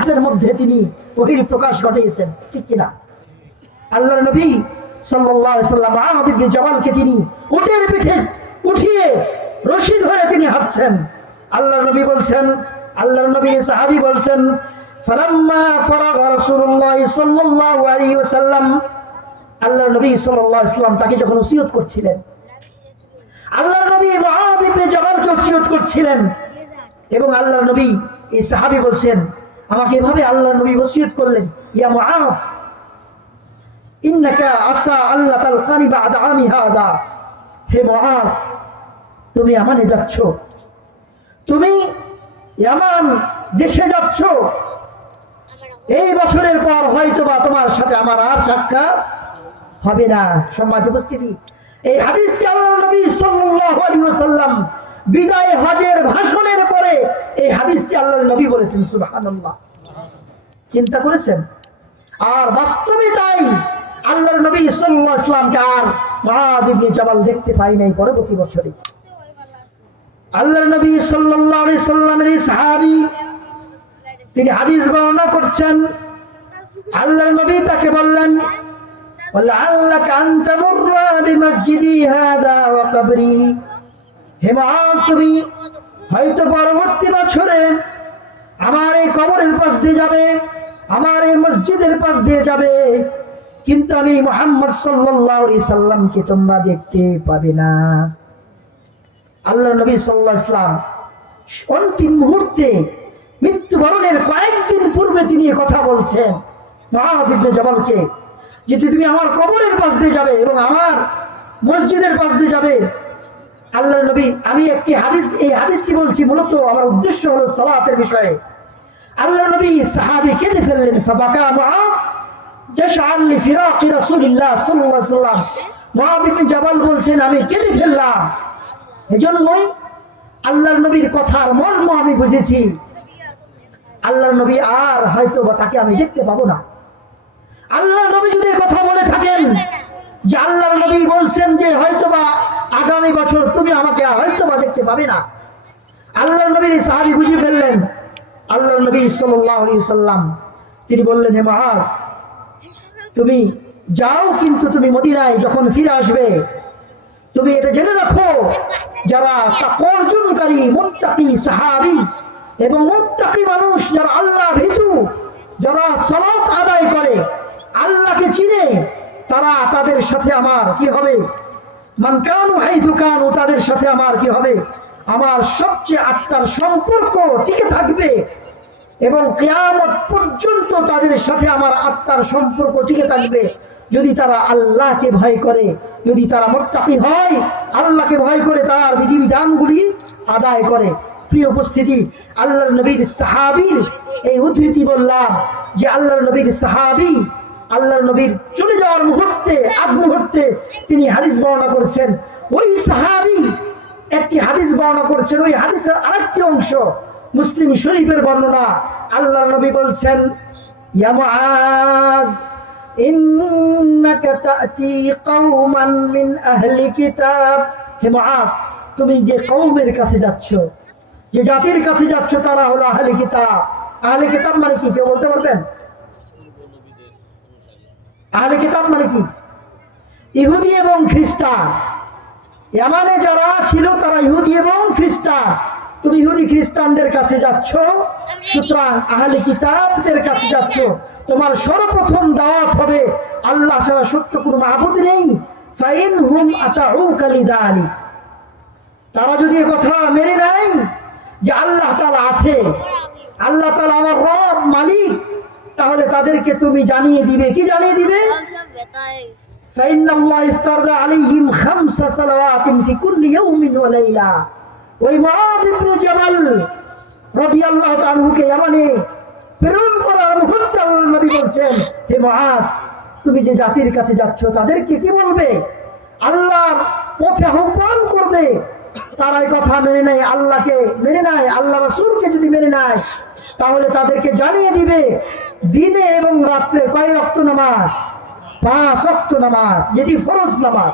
হাতের মধ্যে তিনি ওহীর প্রকাশ ঘটিয়েছেন, ঠিক কিনা? আল্লাহর নবী সাল্লাল্লাহু আলাইহি সাল্লাম মুআয ইবনে জাবালকে তিনি উটের পিঠে উঠিয়ে রশি ধরে তিনি হাঁটছেন। আল্লাহর নবী বলছেন, আল্লাহর নবী সাহাবী বলছেন, ফালাম্মা ফারাগা রাসূলুল্লাহ সাল্লাল্লাহু আলাইহি ওয়াসাল্লাম, আল্লাহর নবী সাল্লাল্লাহু আলাইহি ওয়াসাল্লাম তাকে যখন ওসিয়ত করছিলেন, আল্লাহর নবী মুআয ইবনে জাবালকে ওসিয়ত করছিলেন, এবং আল্লাহর নবী এই সাহাবী বলছেন, আমাকে এভাবে আল্লাহর নবী ওসিয়ত করলেন, ইয়া মুআয ইন্নাকা আসা আল্লাহ তালকানি বা'দা আমি হাদা, হে মুআয তুমি ইয়ামানে যাচ্ছ, তুমি ইয়ামান দেশে যাচ্ছ, এই বছরের পর হয়তোবা তোমার সাথে আমার আর সাক্ষাৎ হবে না। সম্মানিত উপস্থিতি, এই হাদিসটি আল্লাহর নবী সাল্লাল্লাহু আলাইহি ওয়াসাল্লাম বিদায় হজের ভাষণের পরে এই হাদিসটি আল্লাহর নবী বলেছেন। সুবহানাল্লাহ, চিন্তা করেছেন? আর বাস্তবে তাই, আল্লাহর নবী সাল্লাল্লাহু আলাইহি ওয়াসাল্লামকে আর মুআয ইবনে জাবাল দেখতে পাই নাই পরবর্তী বছরে। আল্লাহর নবী সাল্লাল্লাহু আলাইহি সাল্লামের এই সাহাবী তিনি হাদিস বর্ণনা করছেন, আল্লাহর নবী তাকে বললেন, ওয়ালাআল্লাকা আন তামুররা বিমসজিদি হাযা ওয়া কবরি, হে মুআয তুমি হয়তো পরবর্তী বছরে আমার এই কবরের পাশ দিয়ে যাবে, আমার এই মসজিদের পাশ দিয়ে যাবে, কিন্তু আমি মুহাম্মদ সাল্লাল্লাহু আলাইহি সাল্লামকে তোমরা দেখতে পাবে না। আল্লাহর নবী সাল্লাল্লাহু আলাইহি সাল্লাম অন্তিম মুহূর্তে মৃত্যুবরণের কয়েকদিন পূর্বে তিনি কথা বলছেন মুআয ইবনে জাবালকে, যে তুমি আমার কবরের পাশ দিয়ে যাবে এবং আমার মসজিদের পাশ দিয়ে যাবে। আল্লাহর নবী, আমি একটি হাদিস, এই হাদিসটি বলছি মূলত আমার উদ্দেশ্য হলো সালাতের বিষয়ে। আল্লাহর নবী সাহাবী কেঁদে ফেললেন, ফাবাকা মুআয জাশআন লিফিরাকি রাসূলিল্লাহ সাল্লাল্লাহু আলাইহি ওয়াসাল্লাম। মুআয ইবনে জাবাল বলছেন, আমি কেঁদে ফেললাম, এজন্যই আল্লাহর নবীর কথার মর্ম আমি বুঝেছি, আল্লাহর নবী আর হয়তো বা তাকে আমি দেখতে পাবো না। আল্লাহর নবী যদি কথা বলে থাকেন যে আল্লাহর নবী বলছেন যে হয়তোবা আগামী বছর তুমি আমাকে হয়তোবা দেখতে পাবে না, আল্লাহর নবীর এই সাহাবী বুঝে ফেললেন। আল্লাহর নবী সাল্লাল্লাহু আলাইহি সাল্লাম তিনি বললেন, হে মুআয তুমি যাও, কিন্তু তুমি মদিনায় যখন ফিরে আসবে তুমি এটা জেনে রাখো, যারা তাকওয়া অর্জনকারী মুত্তাকি সাহাবী এবং মুত্তাকি মানুষ, যারা আল্লাহ ভীতু, যারা সালাত আদায় করে, আল্লাহকে চিনে, তারা তাদের সাথে আমার কি হবে, মান কানু হাইথু কানু, তাদের সাথে আমার কি হবে, আমার সবচেয়ে আত্মার সম্পর্ক টিকে থাকবে এবং কিয়ামত পর্যন্ত তাদের সাথে আমার আত্মার সম্পর্ক টিকে থাকবে, যদি তারা আল্লাহকে ভয় করে, যদি তারা মুত্তাকি হয়, আল্লাহকে ভয় করে তার বিধিবিধানগুলি আদায় করে। প্রিয় উপস্থিতি, আল্লাহর নবীর সাহাবীর এই উদ্ধৃতি বললাম যে আল্লাহর নবীর সাহাবী আল্লাহর নবীর চলে যাওয়ার মুহূর্তে আগ মুহূর্তে তিনি হাদিস বর্ণনা করেছেন। ওই সাহাবী একটি হাদিস বর্ণনা করেছেন, ওই হাদিসের আরেকটি অংশ মুসলিম শরীফের বর্ণনা। আল্লাহর নবী বলছেন, ইয়া মুআয ইন্নাকা তা'তি কওমান মিন আহলি কিতাব, হে মুআয তুমি যে কওমের কাছে যাচ্ছ, যে জাতির কাছে যাচ্ছ, তারা হলো আহলে কিতাব। আহলে কিতাব মানে কি, কেউ বলতে পারবেন? আহলে কিতাব মানে কি? ইহুদি এবং খ্রিস্টান। ইয়ামানে যারা ছিল তারা ইহুদি এবং খ্রিস্টান। তুমি ইহুদি খ্রিস্টানদের কাছে যাচ্ছ, সুতরাং আহলে কিতাবদের কাছে যাচ্ছ, তোমার সর্বপ্রথম দাওয়াত হবে আল্লাহ ছাড়া সত্য কোনো মাবুদ নেই। ফাইনহুম আতাউকা লিযালিক, তারা যদি কথা মেনে নেয় যে আল্লাহ তাআলা আছে, আল্লাহ তাআলা আমার রব মালিক, তাহলে তাদেরকে তুমি জানিয়ে দিবে, কি জানিয়ে দিবে? ফাইন্নাল্লাহ ইফতারা আলাইহিম খামসা সালাওয়াতিন ফি কুল্লি ইয়াউমিন ওয়া লাইলা। ওই মুআয ইবনে জাবাল রাদিয়াল্লাহু তাআলা আনহুকে ইয়ামানে প্রেরণ করার মুহূর্তে আল্লাহর নবী বলছেন, হে মুআয তুমি যে জাতির কাছে যাচ্ছ তাদেরকে কি বলবে? আল্লাহর পথে আহ্বান করবে। তারা এই কথা মেনে নেয়, আল্লাহকে মেনে নেয়, আল্লাহ রাসূলকে যদি মেনে নেয়, তাহলে তাদেরকে জানিয়ে দিবে দিনে এবং রাত্রে কয় ওয়াক্ত নামাজ? 5 ওয়াক্ত নামাজ, যেটি ফরজ নামাজ।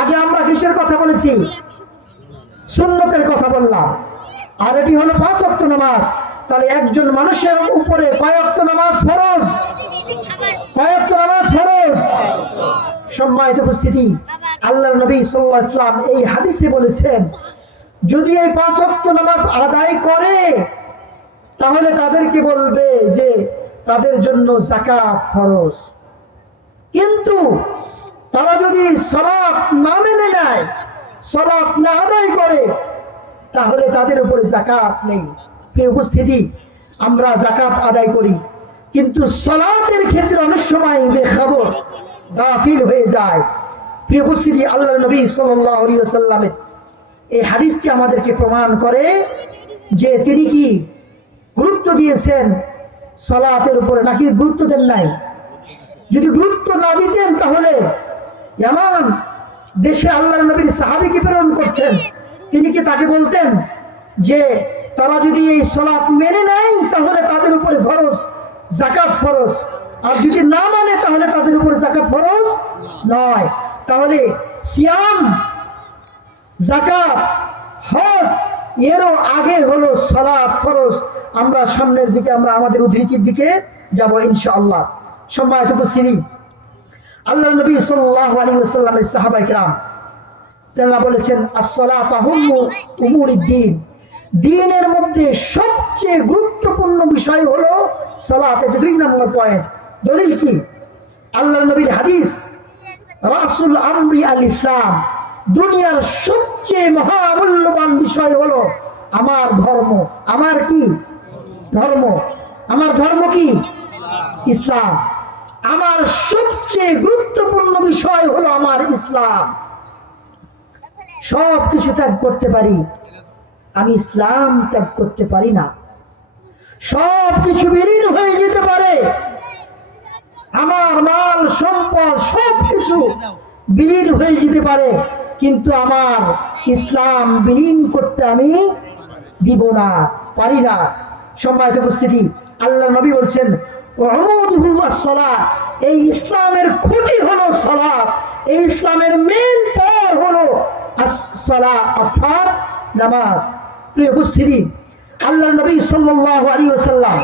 আগে আমরা কিসের কথা বলেছি? সুন্নতের কথা বললাম। আর এটি হলো 5 ওয়াক্ত নামাজ। তাহলে একজন মানুষের উপরে কয় ওয়াক্ত নামাজ ফরজ? কয় ওয়াক্ত নামাজ ফরজ? সম্মানিত উপস্থিতি, আল্লাহর নবী সাল্লাল্লাহু আলাইহি ওয়াসাল্লাম এই হাদিসে বলেছেন, যদি এই 5 ওয়াক্ত নামাজ আদায় করে তাহলে তাদেরকে বলবে যে তাদের জন্য যাকাত ফরজ। কিন্তু তারা যদি সালাত না মেনে নেয়, সালাত না আদায় করে, তাহলে তাদের উপরে যাকাত নেই। প্রিয় উপস্থিতি, আমরা যাকাত আদায় করি, কিন্তু সালাতের ক্ষেত্রে অনেক সময় বেখবর, গাফিল হয়ে যায়। প্রিয় উপস্থিতি, আল্লাহর নবী সাল্লাল্লাহু আলাইহি ওয়াসাল্লামের এই হাদিসটি আমাদেরকে প্রমাণ করে যে তিনি কি গুরুত্ব দিয়েছেন সালাতের উপরে, নাকি গুরুত্ব দেন নাই? যদি গুরুত্ব না দিতেন তাহলে এমন দেশে আল্লাহর নবীর সাহাবীকে প্রেরণ করছেন, তিনি কি তাকে বলতেন যে তারা যদি এই সালাত মেনে নেয় তাহলে তাদের উপরে ফরজ, যাকাত ফরজ, আর যদি না মানে তাহলে তাদের উপরে যাকাত ফরজ নয়? তাহলে সিয়াম, যাকাত, হজ এরও আগে হলো সালাত ফরজ। আমরা সামনের দিকে, আমরা আমাদের উদ্ধৃতির দিকে যাব ইনশাআল্লাহ। সম্মানিত উপস্থিতি, আল্লাহর নবী সাল্লাল্লাহু আলাইহি ওয়াসাল্লামের সাহাবায়ে কেরাম তারা বলেছেন, as-সালাতু হুম্মু উমুরিদ-দ্বীন, দ্বীনের মধ্যে সবচেয়ে গুরুত্বপূর্ণ বিষয় হলো সালাত। এটা 2 নম্বর পয়েন্ট। দলিল কি? আল্লাহর নবীর হাদিস, রাসূল আমরি আল ইসলাম, দুনিয়ার সবচেয়ে মহামূল্যবান বিষয় হলো আমার ধর্ম। আমার কি ধর্ম? আমার ধর্ম কি? ইসলাম। আমার সবচেয়ে গুরুত্বপূর্ণ বিষয় হলো আমার ইসলাম। সব কিছু ত্যাগ করতে পারি, আমি ইসলাম ত্যাগ করতে পারি না। সব কিছু বিলীন হয়ে যেতে পারে, আমার মাল সম্পদ সব কিছু বিলীন হয়ে যেতে পারে, কিন্তু আমার ইসলাম বিলীন করতে আমি দিব না, পারি না। সম্মানিত উপস্থিতি, আল্লাহ নবী বলছেন, উমুদুহু আস-সালাত, এই ইসলামের খুঁটি হলো সালাত, এই ইসলামের মেইন পাওয়ার হলো আস-সালাত, অর্থাৎ নামাজ। প্রিয় উপস্থিতি, আল্লাহ নবী সাল্লাল্লাহু আলাইহি ওয়াসাল্লাম,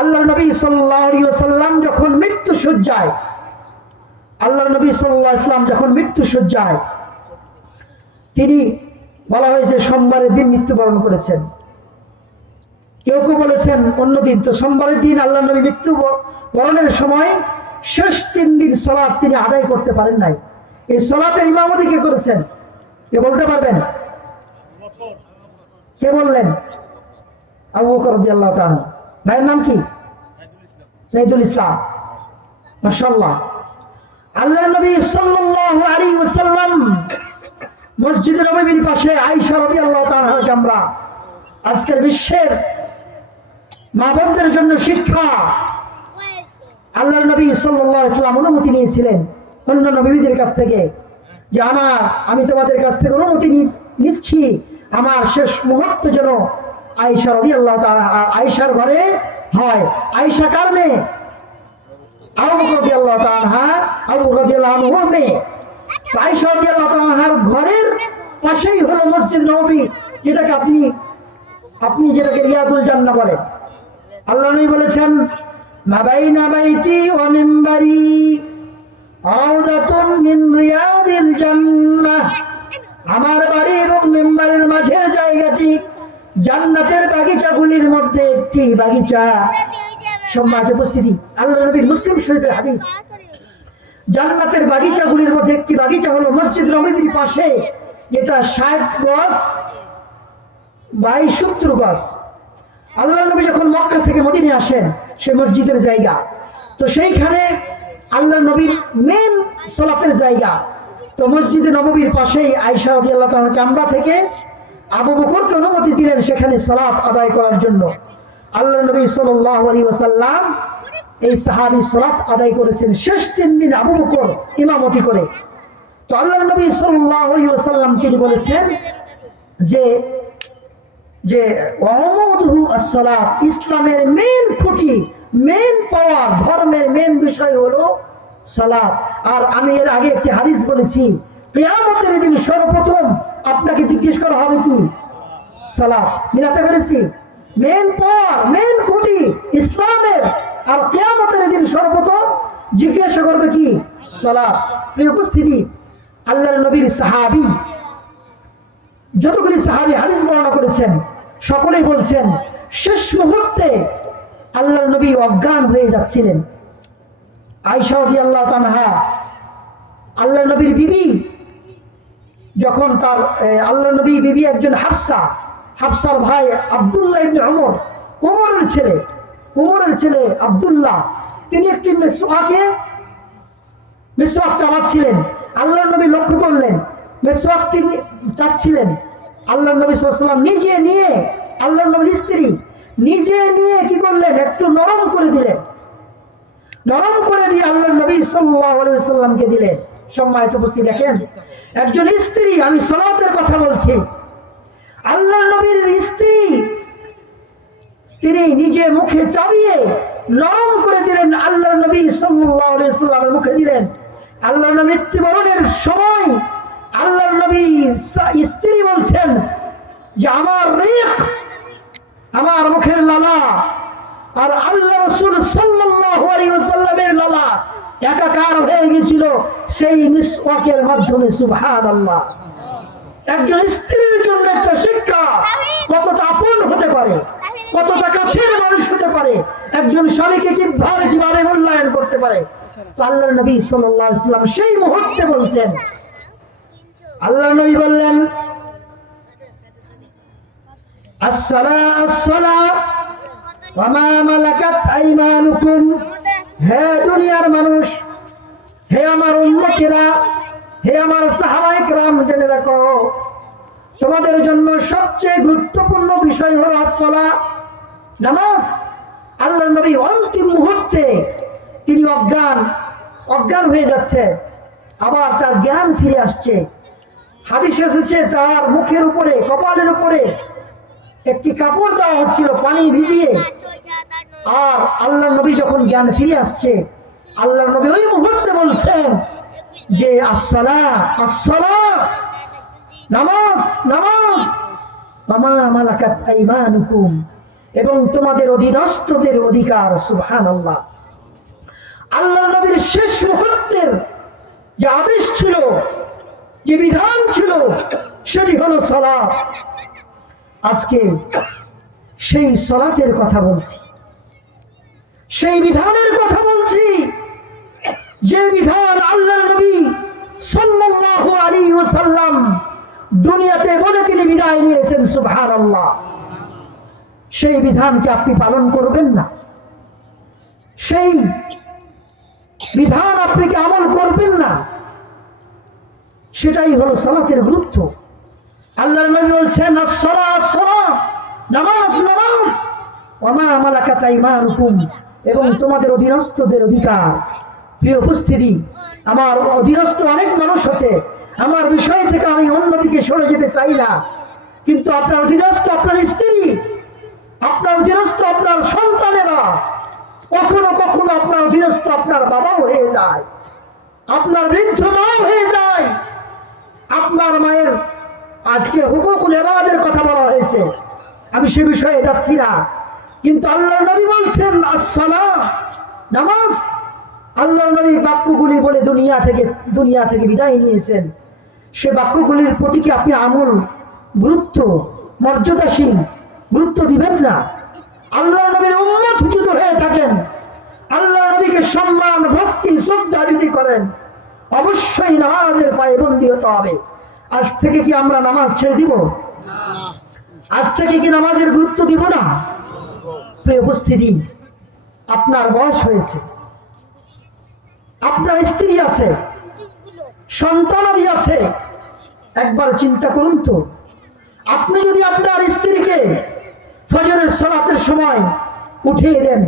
আল্লাহ নবী সাল্লাল্লাহু আলাইহি ওয়াসাল্লাম যখন মৃত্যু শয্যায়, আল্লাহ নবী সাল্লাল্লাহু আলাইহি ওয়াসাল্লাম যখন মৃত্যু শয্যায়, তিনি বলা হয়েছে সোমবারের দিন মৃত্যুবরণ করেছেন। কেউ কেউ বলেছেন অন্য দিন। তো সোমবারের দিন আল্লাহ নবী মৃত্যু বরণের সময় শেষ 3 দিন সালাত তিনি আদায় করতে পারেন নাই। এই সালাতের ইমামতি কে করেছেন? কে বলতে পারবেন? কে বললেন? আবু বকর রাদিয়াল্লাহু তাআলা। ভাইয়ের নাম কি? সাইদুল ইসলাম। মাশাআল্লাহ। আল্লাহ নবী সাল্লাল্লাহু আলাইহি ওয়াসাল্লাম মসজিদ নববীর পাশে আয়েশা রাদিয়াল্লাহু তাআলাকে আমরা আজকের বিশ্বের মা বোনদের জন্য শিক্ষা, আল্লাহ নবী সাল্লাল্লাহু আলাইহি ওয়াসাল্লাম অনুমতি নিয়েছিলেন অন্য নবীদের কাছ থেকে যে আমি তোমাদের কাছ থেকে অনুমতি নিচ্ছি, আমার শেষ মুহূর্ত যেন আয়েশা রাদিয়াল্লাহু তাআলা আয়েশার ঘরে হয়। আয়েশা কার মেয়ে? আবু বকর রাদিয়াল্লাহু তাআলা, আবু বকর রাদিয়াল্লাহু আনহুর মেয়ে। আয়েশা রাদিয়াল্লাহু তাআলার ঘরের পাশেই হলো মসজিদ নববী, যেটাকে আপনি যেটাকে রিয়াদুল জান্নাহ বলেন। আল্লাহ নবী বলেছেন, মা বাইনা বাইতি ওয়া মিম্বারি রাউদাতুন মিন রিয়াদিল জান্নাহ, আমার বাড়ি এবং মিম্বারের মাঝের জায়গাটি জান্নাতের বাগিচাগুলির মধ্যে একটি বাগিচা। সম্মানিত উপস্থিতি, আল্লাহ নবীর মুসলিম শরীফের হাদিস, জান্নাতের বাগিচাগুলির মধ্যে একটি বাগিচা হলো মসজিদ নববীর পাশে, যেটা 60 গজ বাই 70 গজ। আল্লাহ নবী যখন মক্কা থেকে মদিনায় আসেন, সে মসজিদের জায়গা, তো সেইখানে আল্লাহ নবীর মেন সালাতের জায়গা। তো মসজিদে নববীর পাশেই আয়েশা রাদিয়াল্লাহু তাআলা কামরা থেকে আবু বকরকে অনুমতি দিলেন সেখানে সালাত আদায় করার জন্য। আল্লাহ নবী সাল্লাল্লাহু আলাইহি ওয়াসাল্লাম এই সাহাবী সালাত আদায় করেছেন শেষ 3 দিন আবু বকর ইমামতি করে। তো আল্লাহ নবী সাল্লাল্লাহু আলাইহি ওয়াসাল্লাম তিনি বলেছেন যে ওয়ামুদুহু আস-সালাত, ইসলামের মেইন খুঁটি, মেইন পাওয়ার, ধর্মের মেইন বিষয় হলো সালাত। আর আমি এর আগে একটি হাদিস বলেছি, কিয়ামতের দিন সর্বপ্রথম আপনাকে জিজ্ঞেস করা হবে কি? সালাত। মিলাতে পেরেছি? মেন খুঁটি ইসলামের। আর কিয়ামতের দিন সর্বপ্রথম জিজ্ঞাসা করবে কি? সালাত। প্রিয় উপস্থিতি, আল্লাহর নবীর সাহাবী যতগুলি সাহাবী হাদিস বর্ণনা করেছেন সকলেই বলছেন শেষ মুহূর্তে আল্লাহর নবী অজ্ঞান হয়ে যাচ্ছিলেন। আয়েশা রাদিয়াল্লাহু তাআলা আল্লাহর নবীর বিবি, যখন তার আল্লাহর নবী বিবি একজন হাফসার ভাই আব্দুল্লাহ ইবনে উমরের ছেলে আব্দুল্লাহ, তিনি একটি মিসওয়াক চালাচ্ছিলেন। আল্লাহর নবী লক্ষ্য করলেন মিসওয়াক তিনি চাচ্ছিলেন। আল্লাহর নবী সাল্লাল্লাহু আলাইহি ওয়াসাল্লাম নিজে নিয়ে, আল্লাহর নবীর স্ত্রী নিজে নিয়ে কি করলেন? একটু নরম করে দিলেন। নরম করে দিয়ে আল্লাহর নবী সাল্লাল্লাহু আলাইহি ওয়াসাল্লামকে দিলেন। সম্মানিত উপস্থিতি, দেখেন একজন স্ত্রী, আমি সালাতের কথা বলছি, আল্লাহর নবীর স্ত্রী তিনি নিজে মুখে চাবিয়ে নরম করে দিলেন, আল্লাহর নবী সাল্লাল্লাহু আলাইহি ওয়াসাল্লামের মুখে দিলেন। আল্লাহর নবী মৃত্যুবরণের সময় আল্লাহর নবী স্ত্রী বলছেন যে আমার রিক, আমার মুখের লালা আর আল্লাহ রাসূল সাল্লাল্লাহু আলাইহি ওয়াসাল্লামের লালা একাকার হয়ে গিয়েছিল সেই মিসওয়াকের মাধ্যমে। সুবহানাল্লাহ। একজন স্ত্রীর জন্য একটা শিক্ষা, কতটা আপন হতে পারে, কতটা কাছের মানুষ হতে পারে, একজন স্বামীকে কিভাবে মূল্যায়ন করতে পারে। তো আল্লাহর নবী সাল্লাল্লাহু আলাইহি ওয়াসাল্লাম সেই মুহূর্তে বলছেন, আল্লাহর নবী বললেন আসসালাত ওয়া মা মালাকাত আইমানুকুম, হে দুনিয়ার মানুষ, হে আমার উম্মতেরা, হে আমার সাহাবায়ে কেরাম, জেনে রাখো তোমাদের জন্য সবচেয়ে গুরুত্বপূর্ণ বিষয় হলো আসসালাত, নামাজ। আল্লাহর নবী অন্তিম মুহূর্তে তিনি অজ্ঞান হয়ে যাচ্ছে, আবার তার জ্ঞান ফিরে আসছে। হাদিসে এসেছে তার মুখের উপরে, কপালের উপরে একটি কাপড় দেওয়া হচ্ছিল পানি ভিজিয়ে। আর আল্লাহর নবী যখন জ্ঞান ফিরে আসছে, আল্লাহর নবী ওই মুহূর্তে বলছেন যে আসসালাত, নামাজ, ওয়া মা মালাকাত আইমানুকুম, এবং তোমাদের অধীনস্থদের অধিকার। সুবহানাল্লাহ। আল্লাহর নবীর শেষ মুহূর্তের যে আদেশ ছিল, যে বিধান ছিল, সেটি হলো সালাত। আজকে সেই সালাতের কথা বলছি, সেই বিধানের কথা বলছি, যে বিধান আল্লাহর নবী সাল্লাল্লাহু আলাইহি ওয়াসাল্লাম দুনিয়াতে বলে তিনি বিদায় নিয়েছেন। সুবহানাল্লাহ। সেই বিধানকে আপনি পালন করবেন না, সেই বিধান আপনি কি আমল করবেন না, সেটাই হলো সালাতের গুরুত্ব। আল্লাহর নবী বলছেন আসসালাত, নামাজ, ওয়া মা মালাকাত আইমানুকুম, এবং তোমাদের অধীনস্থদের অধিকার। প্রিয় উপস্থিতি, আমার অধীনস্থ অনেক মানুষ আছে, আমার বিষয় থেকে আমি অন্যদিকে সরে যেতে চাই না, কিন্তু আপনার অধীনস্থ আপনার স্ত্রী, আপনার অধীনস্থ আপনার সন্তানেরা, কখনো কখনো আপনার অধীনস্থ আপনার বাবাও হয়ে যায়, আপনার বৃদ্ধ মাও হয়ে যায়। আপনার মায়ের আজকে হুকুকুল ইবাদের কথা বলা হয়েছে, আমি সে বিষয়ে যাচ্ছি না, কিন্তু আল্লাহর নবী বলছেন আসসালাত, নামাজ। আল্লাহর নবী বাক্যগুলি বলে দুনিয়া থেকে বিদায় নিয়েছেন। সে বাক্যগুলির প্রতি কি আপনি আমল, গুরুত্ব, মর্যাদাশীল গুরুত্ব দিবেন না? আল্লাহর নবীর উম্মত যদি হয়ে থাকেন, আল্লাহর নবীকে সম্মান, ভক্তি, শ্রদ্ধা যদি করেন, অবশ্যই নামাজের পায়ে বন্দী হতে হবে। আজ থেকে কি আমরা নামাজ ছেড়ে দিব? আজ থেকে কি নামাজের গুরুত্ব দিব না? প্রিয় উপস্থিতি, আপনার বয়স হয়েছে, আপনার স্ত্রী আছে, সন্তানাদি আছে, একবার চিন্তা করুন তো, আপনি যদি আপনার স্ত্রীকে ফজরের সালাতের সময় উঠিয়ে দেন,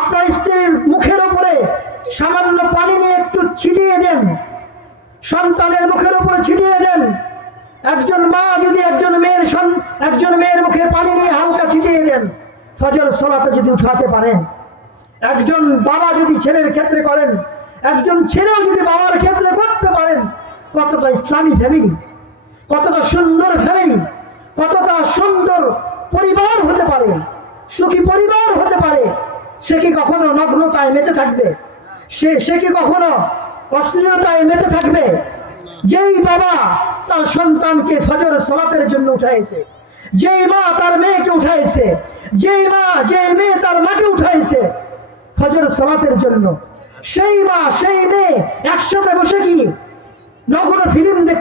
আপনার স্ত্রীর মুখের উপরে সামান্য পানি নিয়ে একটু ছিটিয়ে দেন, সন্তানের মুখের উপরে ছিটিয়ে দেন, একজন মা যদি একজন মেয়ের মুখে পানি নিয়ে হালকা ছিটিয়ে দেন, ফজর সালাতে যদি উঠাতে পারেন, একজন বাবা যদি ছেলের ক্ষেত্রে করেন, একজন ছেলেও যদি বাবার ক্ষেত্রে করতে পারেন, কতটা ইসলামী ফ্যামিলি, কতটা সুন্দর ফ্যামিলি, কতটা সুন্দর পরিবার হতে পারে, সুখী পরিবার হতে পারে, সে কি কখনো নগ্নতায় মেতে থাকবে? সে কি কখনো অশ্লীলতায় মেতে থাকবে? যেই বাবা তার সন্তানকে ফজর সালাতের জন্য উঠাইছে, যেই মা তার মেয়েকে উঠাইছে, যেই মেয়ে তার মাকে উঠাইছে ফজর সালাতের জন্য, সেই মা সেই মেয়ে একসাথে বসে কি নগ্ন ফিল্ম দেখ